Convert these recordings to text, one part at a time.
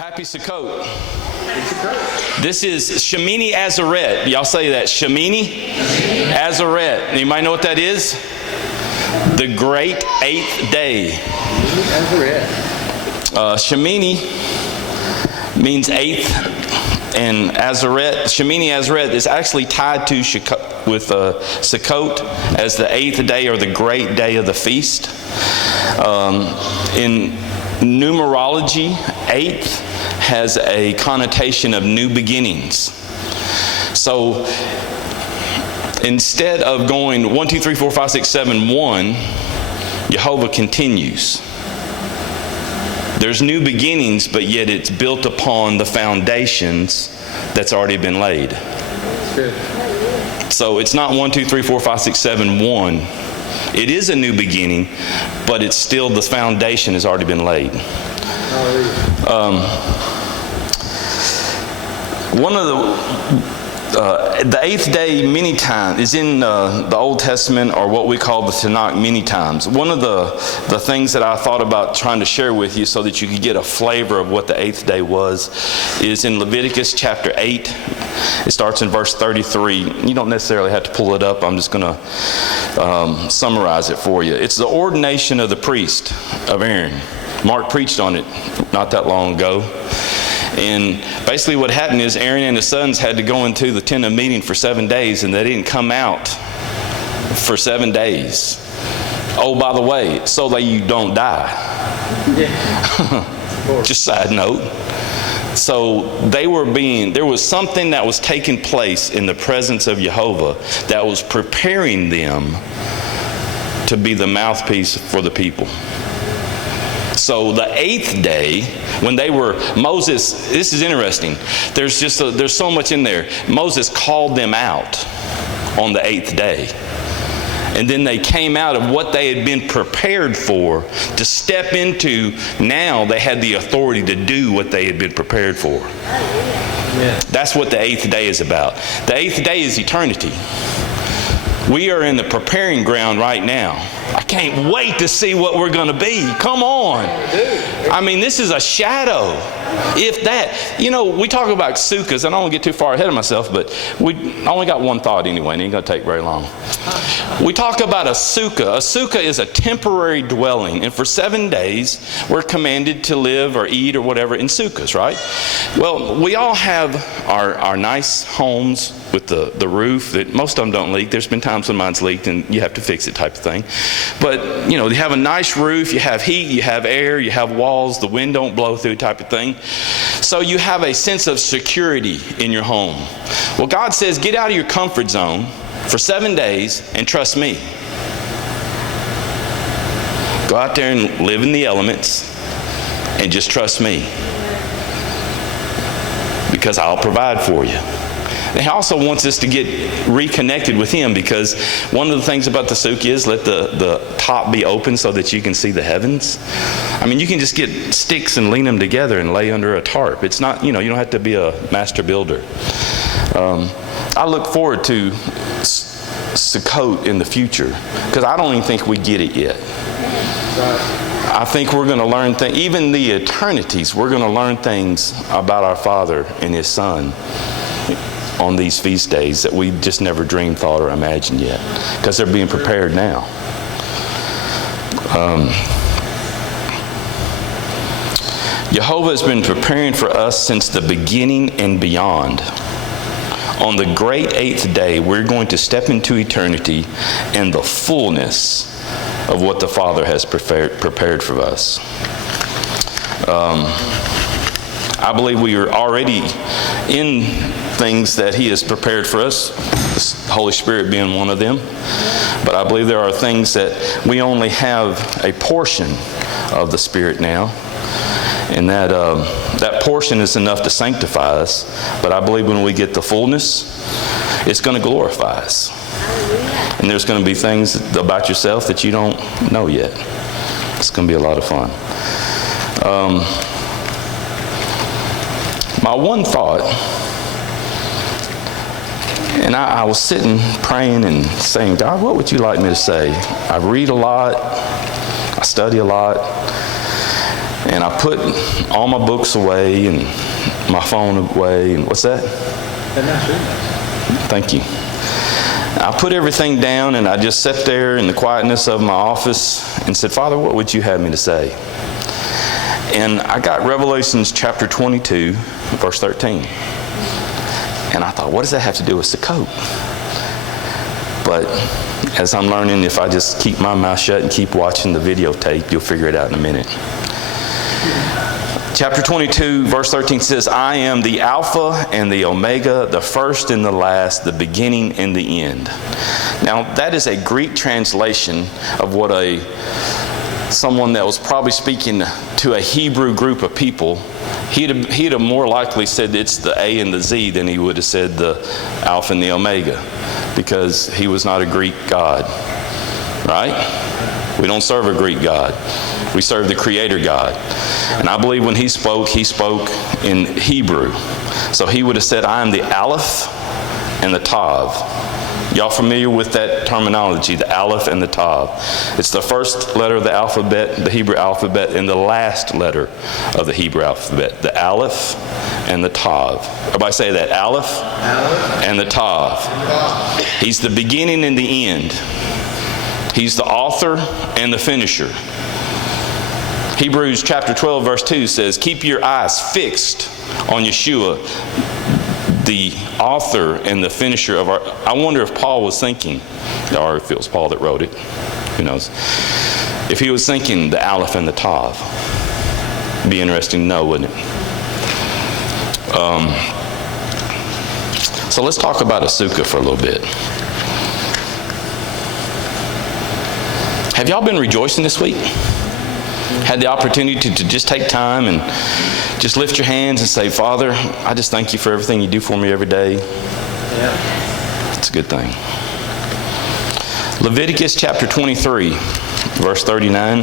happy Sukkot. This is Shemini Azeret. Y'all say that. Shemini Azeret. Anybody know what that is? The great 8th day. Shemini means 8th, and Azeret, Shemini Azeret is actually tied to Sukkot as the 8th day or the great day of the feast. In numerology, 8th has a connotation of new beginnings. So instead of going 1, 2, 3, 4, 5, 6, 7, 1, Jehovah continues. There's new beginnings, but yet it's built upon the foundations that's already been laid. So it's not 1, 2, 3, 4, 5, 6, 7, 1. It is a new beginning, but it's still the foundation has already been laid. One of the 8th day many times is in the Old Testament, or what we call the Tanakh, many times. One of the things that I thought about trying to share with you so that you could get a flavor of what the 8th day was is in Leviticus chapter 8. It starts in verse 33. You don't necessarily have to pull it up. I'm just going to summarize it for you. It's the ordination of the priest of Aaron. Mark preached on it not that long ago. And basically what happened is Aaron and his sons had to go into the tent of meeting for 7 days, and they didn't come out for 7 days. Oh, by the way, so that you don't die. Just side note. So there was something that was taking place in the presence of Jehovah that was preparing them to be the mouthpiece for the people. So the 8th day, when Moses, this is interesting. There's so much in there. Moses called them out on the 8th day. And then they came out of what they had been prepared for to step into. Now they had the authority to do what they had been prepared for. Yeah. That's what the 8th day is about. The 8th day is eternity. We are in the preparing ground right now. I can't wait to see what we're going to be. Come on. I mean, this is a shadow. If that, we talk about sukkahs. I don't want to get too far ahead of myself, but I only got one thought anyway, and it ain't going to take very long. We talk about a sukkah. A sukkah is a temporary dwelling, and for 7 days, we're commanded to live or eat or whatever in sukkahs, right? Well, we all have our nice homes with the roof that most of them don't leak. There's been times when mine's leaked and you have to fix it type of thing. But, you have a nice roof, you have heat, you have air, you have walls, the wind don't blow through type of thing. So you have a sense of security in your home. Well, God says, get out of your comfort zone for 7 days and trust me. Go out there and live in the elements and just trust me. Because I'll provide for you. And he also wants us to get reconnected with him, because one of the things about the sukkah is let the top be open so that you can see the heavens. I mean, you can just get sticks and lean them together and lay under a tarp. It's not, you don't have to be a master builder. I look forward to Sukkot in the future, because I don't even think we get it yet. I think we're going to learn things, even the eternities, we're going to learn things about our Father and His Son on these feast days that we just never dreamed, thought, or imagined yet, because they're being prepared now. Jehovah has been preparing for us since the beginning and beyond. On the great 8th day, we're going to step into eternity and the fullness of what the Father has prepared for us. I believe we are already in things that He has prepared for us, the Holy Spirit being one of them. But I believe there are things that we only have a portion of the Spirit now. And that portion is enough to sanctify us. But I believe when we get the fullness, it's going to glorify us. And there's going to be things about yourself that you don't know yet. It's going to be a lot of fun. My one thought, and I was sitting praying and saying, God, what would you like me to say? I read a lot. I study a lot. And I put all my books away and my phone away. And what's that? Thank you. I put everything down and I just sat there in the quietness of my office and said, Father, what would you have me to say? And I got Revelations chapter 22, verse 13. And I thought, what does that have to do with Sukkot? But as I'm learning, if I just keep my mouth shut and keep watching the videotape, you'll figure it out in a minute. Chapter 22, verse 13 says, I am the Alpha and the Omega, the first and the last, the beginning and the end. Now, that is a Greek translation of what someone that was probably speaking to a Hebrew group of people. He'd have more likely said it's the A and the Z than he would have said the Alpha and the Omega, because he was not a Greek God, right? We don't serve a Greek God. We serve the Creator God. And I believe when he spoke in Hebrew. So he would have said, I am the Aleph and the Tav. Y'all familiar with that terminology, the Aleph and the Tav? It's the first letter of the alphabet, the Hebrew alphabet, and the last letter of the Hebrew alphabet, the Aleph and the Tav. Everybody say that, Aleph and the Tav. He's the beginning and the end. He's the author and the finisher. Hebrews chapter 12, verse 2 says, keep your eyes fixed on Yeshua, the author and the finisher of our... I wonder if Paul was thinking, or if it was Paul that wrote it, who knows, if he was thinking the Aleph and the Tav. It'd be interesting to know, wouldn't it? So let's talk about a sukkah for a little bit. Have y'all been rejoicing this week? Had the opportunity to just take time and just lift your hands and say, Father, I just thank you for everything you do for me every day. Yeah. It's a good thing. Leviticus chapter 23, verse 39.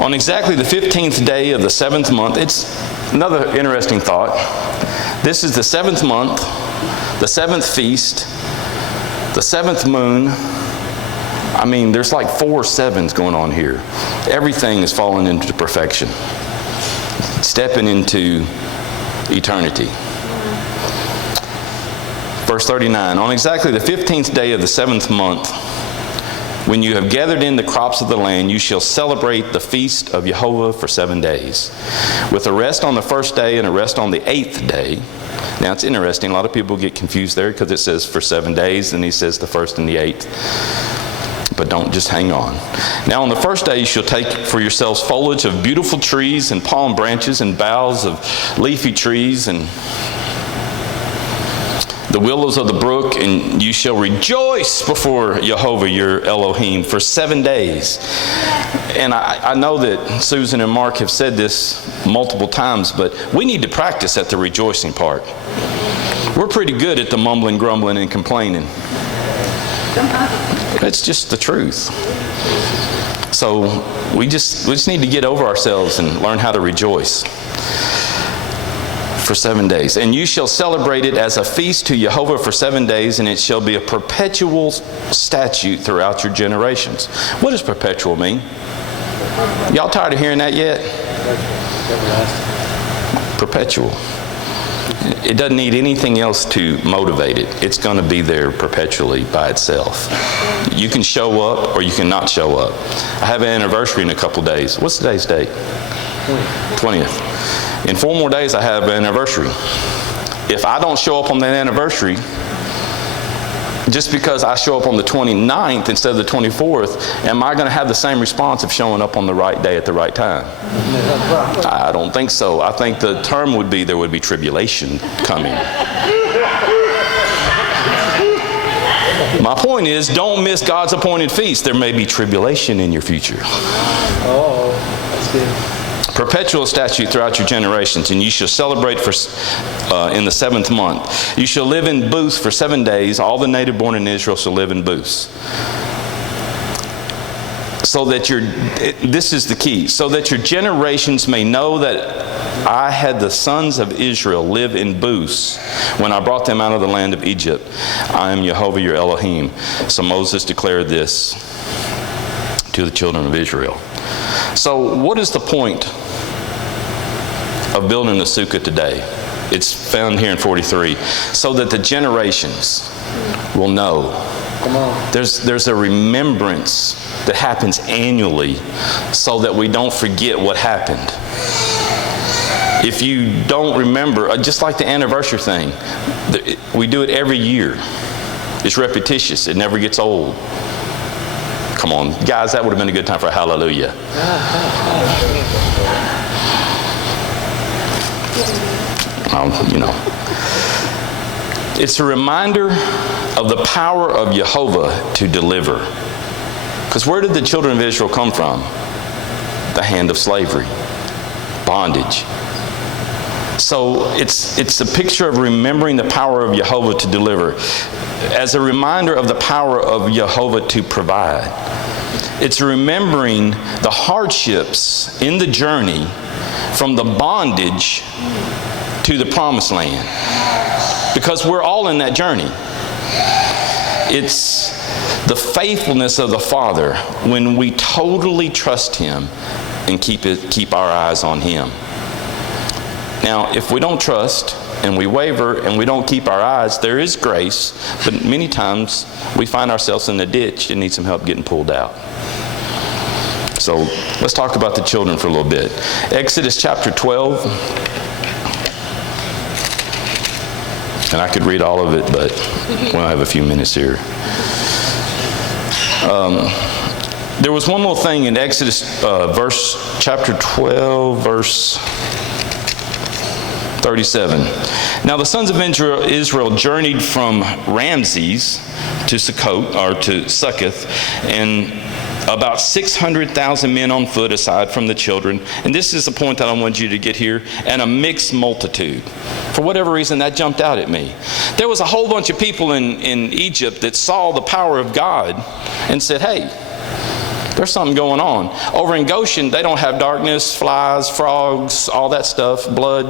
On exactly the 15th day of the 7th month, it's another interesting thought. This is the 7th month, the 7th feast, the 7th moon. I mean, there's like 4 sevens going on here. Everything is falling into perfection. Stepping into eternity. Verse 39, on exactly the 15th day of the 7th month, when you have gathered in the crops of the land, you shall celebrate the feast of Jehovah for 7 days, with a rest on the first day and a rest on the 8th day. Now, it's interesting. A lot of people get confused there because it says for 7 days, and he says the first and the 8th. But don't just hang on. Now, on the first day, you shall take for yourselves foliage of beautiful trees and palm branches and boughs of leafy trees and the willows of the brook, and you shall rejoice before Jehovah your Elohim for 7 days. And I know that Susan and Mark have said this multiple times, but we need to practice at the rejoicing part. We're pretty good at the mumbling, grumbling, and complaining. It's just the truth. So we just need to get over ourselves and learn how to rejoice. For 7 days. And you shall celebrate it as a feast to Jehovah for 7 days, and it shall be a perpetual statute throughout your generations. What does perpetual mean? Y'all tired of hearing that yet? Perpetual. It doesn't need anything else to motivate it. It's going to be there perpetually by itself. You can show up or you can not show up. I have an anniversary in a couple days. What's today's date? 20th. In 4 more days, I have an anniversary. If I don't show up on that anniversary, just because I show up on the 29th instead of the 24th, am I going to have the same response of showing up on the right day at the right time? I don't think so. I think the term would be there would be tribulation coming. My point is, don't miss God's appointed feast. There may be tribulation in your future. Oh, that's good. Perpetual statute throughout your generations, and you shall celebrate in the 7th month. You shall live in booths for 7 days. All the native born in Israel shall live in booths. So that this is the key, so that your generations may know that I had the sons of Israel live in booths when I brought them out of the land of Egypt. I am Jehovah your Elohim. So Moses declared this. to the children of Israel. So what is the point of building a sukkah today? It's found here in 43. So that the generations will know. Come on. There's a remembrance that happens annually so that we don't forget what happened. If you don't remember, just like the anniversary thing, we do it every year. It's repetitious. It never gets old. Come on, guys, that would have been a good time for a hallelujah. It's a reminder of the power of Jehovah to deliver. Because where did the children of Israel come from? The hand of slavery, bondage. So it's a picture of remembering the power of Jehovah to deliver, as a reminder of the power of Jehovah to provide. It's remembering the hardships in the journey from the bondage to the promised land. Because we're all in that journey. It's the faithfulness of the Father when we totally trust Him and keep our eyes on Him. Now, if we don't trust and we waver and we don't keep our eyes, there is grace, but many times we find ourselves in a ditch and need some help getting pulled out. So let's talk about the children for a little bit. Exodus chapter 12. And I could read all of it, but we don't have a few minutes here. There was one more thing in Exodus chapter 12, verse 37. Now the sons of Israel journeyed from Ramses to Succoth, and about 600,000 men on foot aside from the children. And this is the point that I want you to get here. And a mixed multitude. For whatever reason, that jumped out at me. There was a whole bunch of people in Egypt that saw the power of God and said, hey, there's something going on. Over in Goshen, they don't have darkness, flies, frogs, all that stuff, blood.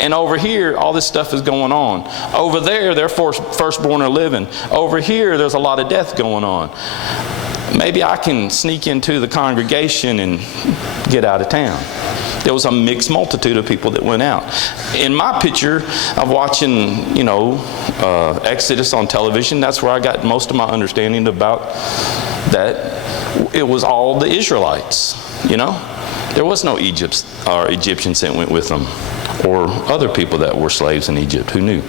And over here, all this stuff is going on. Over there, their firstborn are living. Over here, there's a lot of death going on. Maybe I can sneak into the congregation and get out of town. There was a mixed multitude of people that went out. In my picture of watching, Exodus on television, that's where I got most of my understanding about that. It was all the Israelites, There was no Egyptians that went with them, or other people that were slaves in Egypt. Who knew?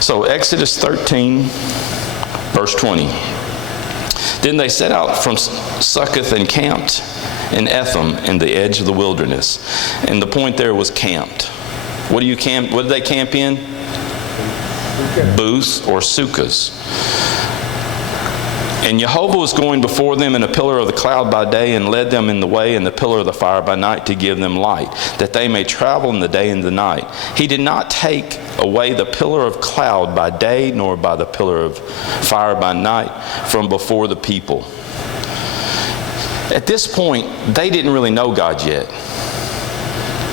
So Exodus 13, verse 20. Then they set out from Succoth and camped in Etham in the edge of the wilderness. And the point there was camped. What did they camp in? Booths or sukkahs. And Jehovah was going before them in a pillar of the cloud by day and led them in the way, and the pillar of the fire by night to give them light, that they may travel in the day and the night. He did not take away the pillar of cloud by day, nor by the pillar of fire by night from before the people. At this point, they didn't really know God yet.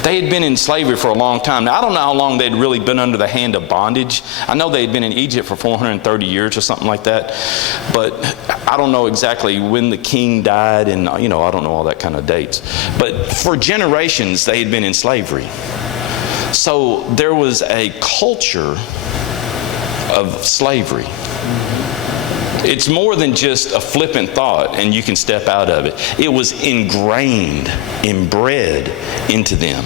They had been in slavery for a long time. Now, I don't know how long they'd really been under the hand of bondage. I know they had been in Egypt for 430 years or something like that. But I don't know exactly when the king died, and, I don't know all that kind of dates. But for generations, they had been in slavery. So there was a culture of slavery. It's more than just a flippant thought and you can step out of it. It was ingrained, inbred into them.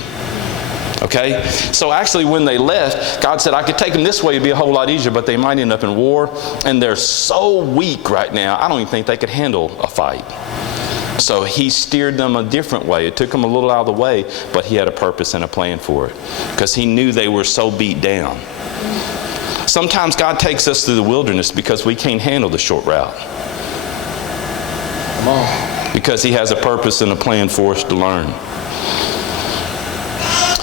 Okay? So actually when they left, God said, I could take them this way, it'd be a whole lot easier, but they might end up in war. And they're so weak right now, I don't even think they could handle a fight. So He steered them a different way. It took them a little out of the way, but He had a purpose and a plan for it. Because He knew they were so beat down. Sometimes God takes us through the wilderness because we can't handle the short route. Come on. Because He has a purpose and a plan for us to learn.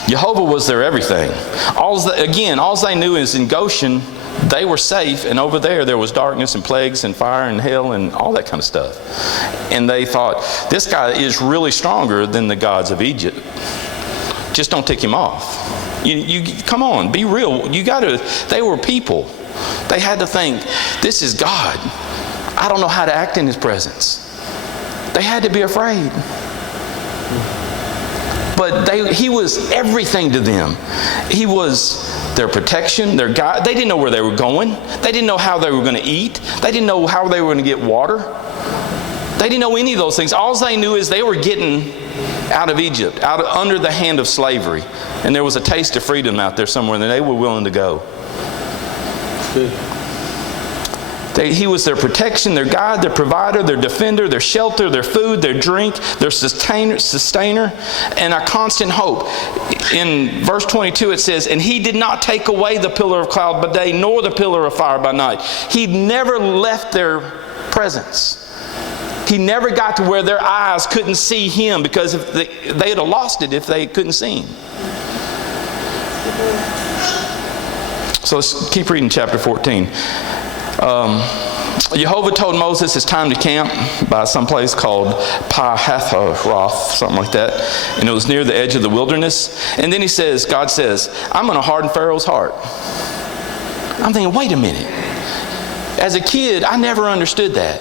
Jehovah was their everything. All they knew is in Goshen, they were safe, and over there was darkness and plagues and fire and hell and all that kind of stuff. And they thought, this guy is really stronger than the gods of Egypt. Just don't tick him off. You come on, be real. They were people. They had to think, this is God. I don't know how to act in his presence. They had to be afraid. But he was everything to them. He was their protection, their guide. They didn't know where they were going. They didn't know how they were going to eat. They didn't know how they were going to get water. They didn't know any of those things. All they knew is they were getting out of Egypt, under the hand of slavery. And there was a taste of freedom out there somewhere, and they were willing to go. Good. He was their protection, their guide, their provider, their defender, their shelter, their food, their drink, their sustainer, and a constant hope. In verse 22 it says, and he did not take away the pillar of cloud by day, nor the pillar of fire by night. He never left their presence. He never got to where their eyes couldn't see him, because if they'd have lost it if they couldn't see him. So let's keep reading chapter 14. Jehovah told Moses it's time to camp by some place called Pi-hahiroth, something like that. And it was near the edge of the wilderness. And then God says, I'm going to harden Pharaoh's heart. I'm thinking, wait a minute. As a kid, I never understood that.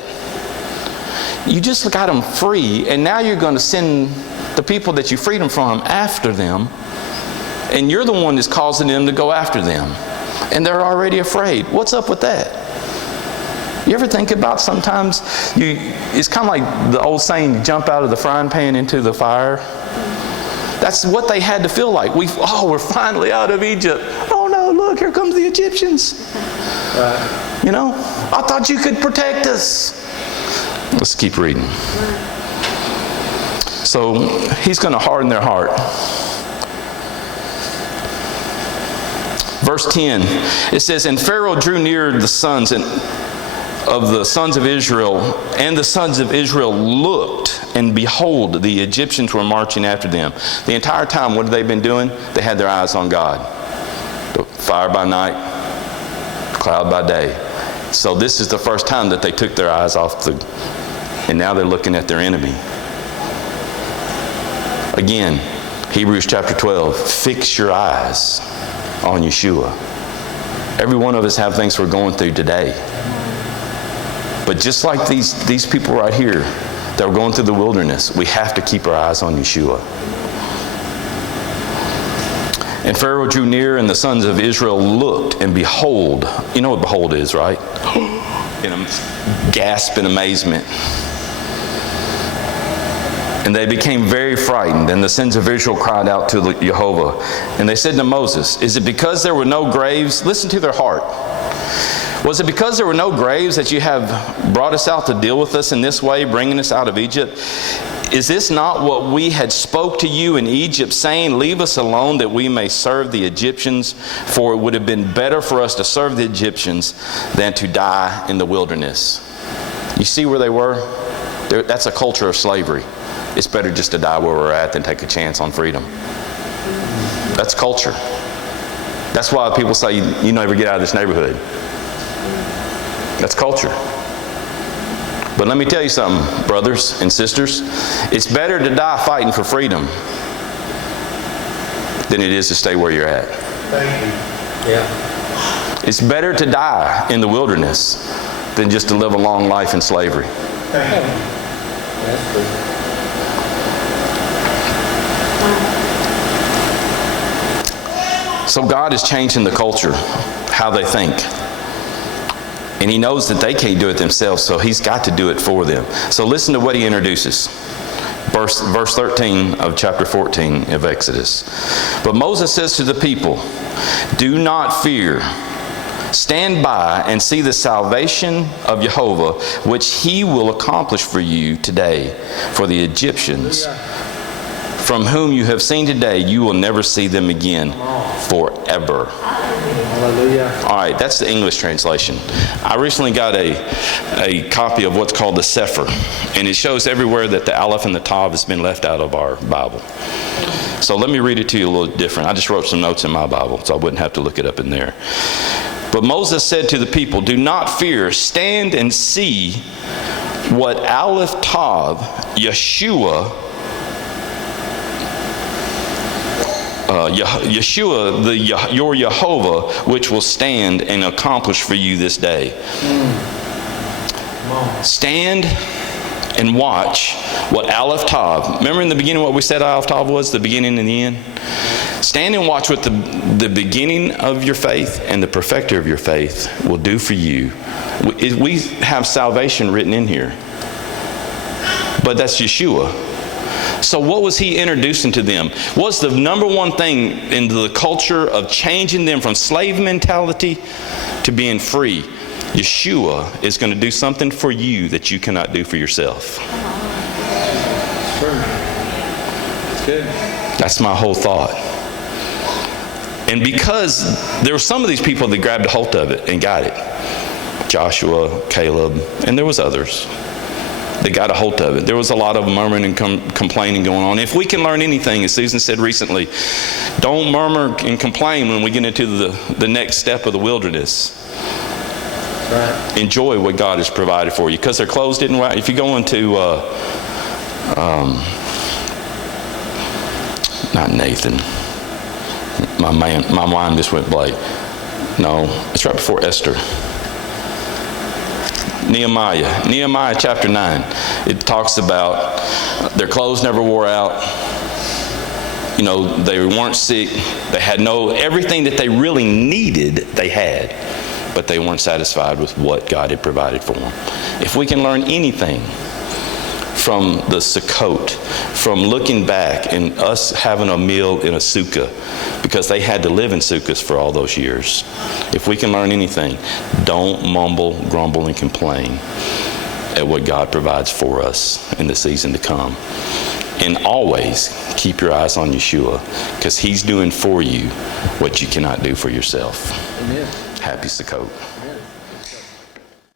You just got them free, and now you're going to send the people that you freed them from after them. And you're the one that's causing them to go after them. And they're already afraid. What's up with that? You ever think about sometimes, it's kind of like the old saying, jump out of the frying pan into the fire. That's what they had to feel like. We're finally out of Egypt. Oh no, look, here comes the Egyptians. Right. You know, I thought you could protect us. Let's keep reading. So he's going to harden their heart. Verse 10, it says, and Pharaoh drew near the sons of the sons of Israel, and the sons of Israel looked, and behold, the Egyptians were marching after them. The entire time, what had they been doing? They had their eyes on God. The fire by night, cloud by day. So this is the first time that they took their eyes off and now they're looking at their enemy. Again, Hebrews chapter 12, fix your eyes on Yeshua. Every one of us have things we're going through today. But just like these people right here that were going through the wilderness, we have to keep our eyes on Yeshua. And Pharaoh drew near, and the sons of Israel looked, and behold, you know what behold is, right? In a gasp in amazement. And they became very frightened, and the sons of Israel cried out to Jehovah. And they said to Moses, is it because there were no graves? Listen to their heart. Was it because there were no graves that you have brought us out to deal with us in this way, bringing us out of Egypt? Is this not what we had spoke to you in Egypt, saying, leave us alone that we may serve the Egyptians? For it would have been better for us to serve the Egyptians than to die in the wilderness. You see where they were? That's a culture of slavery. It's better just to die where we're at than take a chance on freedom. That's culture. That's why people say you never get out of this neighborhood. That's culture. But let me tell you something, brothers and sisters. It's better to die fighting for freedom than it is to stay where you're at. Thank you. Yeah. It's better to die in the wilderness than just to live a long life in slavery. That's good. So God is changing the culture, how they think. And he knows that they can't do it themselves, so he's got to do it for them. So listen to what he introduces. Verse 13 of chapter 14 of Exodus. But Moses says to the people, do not fear. Stand by and see the salvation of Jehovah, which he will accomplish for you today. For the Egyptians, from whom you have seen today, you will never see them again forever. Hallelujah. All right, that's the English translation. I recently got a copy of what's called the Sefer, and it shows everywhere that the Aleph and the Tav has been left out of our Bible. So let me read it to you a little different. I just wrote some notes in my Bible, so I wouldn't have to look it up in there. But Moses said to the people, do not fear, stand and see what Aleph Tav, Yeshua, Yeshua, your Jehovah, which will stand and accomplish for you this day. Come on. Stand and watch what Aleph Tav. Remember in the beginning what we said Aleph Tav was? The beginning and the end? Stand and watch what the beginning of your faith and the perfecter of your faith will do for you. We have salvation written in here. But that's Yeshua. So what was he introducing to them? What's the number one thing into the culture of changing them from slave mentality to being free? Yeshua is going to do something for you that you cannot do for yourself. True. It's good. That's my whole thought. And because there were some of these people that grabbed a hold of it and got it. Joshua, Caleb, and there was others. They got a hold of it. There was a lot of murmuring and complaining going on. If we can learn anything, as Susan said recently, don't murmur and complain when we get into the next step of the wilderness. Right. Enjoy what God has provided for you. Because their clothes didn't wear. If you go into, not Nathan. My mind just went blank. No, it's right before Esther. Nehemiah chapter 9. It talks about their clothes never wore out. You know, they weren't sick. They had everything that they really needed, they had. But they weren't satisfied with what God had provided for them. If we can learn anything from the Sukkot, from looking back and us having a meal in a sukkah, because they had to live in sukkahs for all those years. If we can learn anything, don't mumble, grumble, and complain at what God provides for us in the season to come. And always keep your eyes on Yeshua, because he's doing for you what you cannot do for yourself. Amen. Happy Sukkot.